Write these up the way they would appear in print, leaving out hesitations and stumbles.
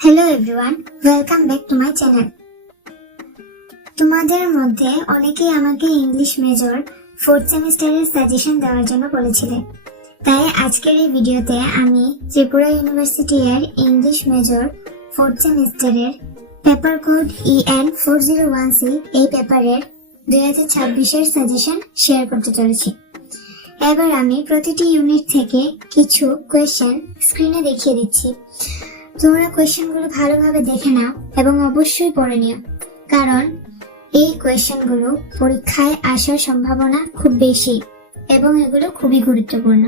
Hello everyone, welcome back to my channel. তোমাদের মধ্যে অনেকেই আমাকে ইংলিশ মেজর 4th সেমিস্টারের সাজেশন দেওয়ার জন্য বলেছিলেন। তাই আজকের এই ভিডিওতে আমি ত্রিপুরা ইউনিভার্সিটি এর ইংলিশ মেজর 4th সেমিস্টারের পেপার কোড EN 401C এই পেপারের 2026 এর সাজেশন শেয়ার করতে চলেছি। এবার আমি প্রতিটি ইউনিট থেকে কিছু কোয়েশ্চেন স্ক্রিনে দেখিয়ে দিচ্ছি। তোমরা কোয়েশ্চেনগুলো ভালোভাবে দেখে নাও এবং অবশ্যই পড়ে নিও, কারণ এই কোয়েশ্চেনগুলো পরীক্ষায় আসার সম্ভাবনা খুব বেশি এবং এগুলো খুবই গুরুত্বপূর্ণ।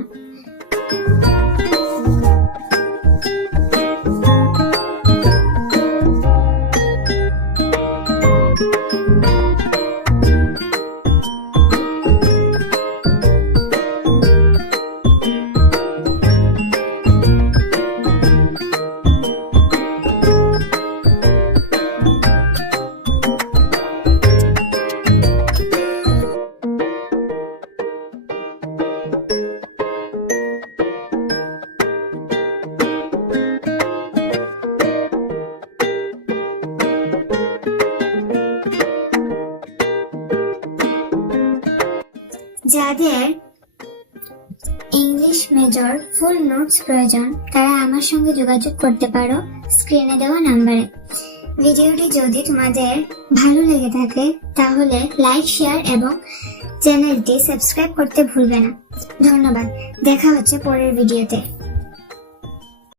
যাদের ইংলিশ মেজর ফুল নোটস প্রয়োজন তারা আমার সঙ্গে যোগাযোগ করতে পারো স্ক্রিনে দেওয়া নাম্বারে। ভিডিওটি যদি তোমাদের ভালো লেগে থাকে তাহলে লাইক, শেয়ার এবং চ্যানেলটি সাবস্ক্রাইব করতে ভুলবে না। ধন্যবাদ, দেখা হচ্ছে পরের ভিডিওতে।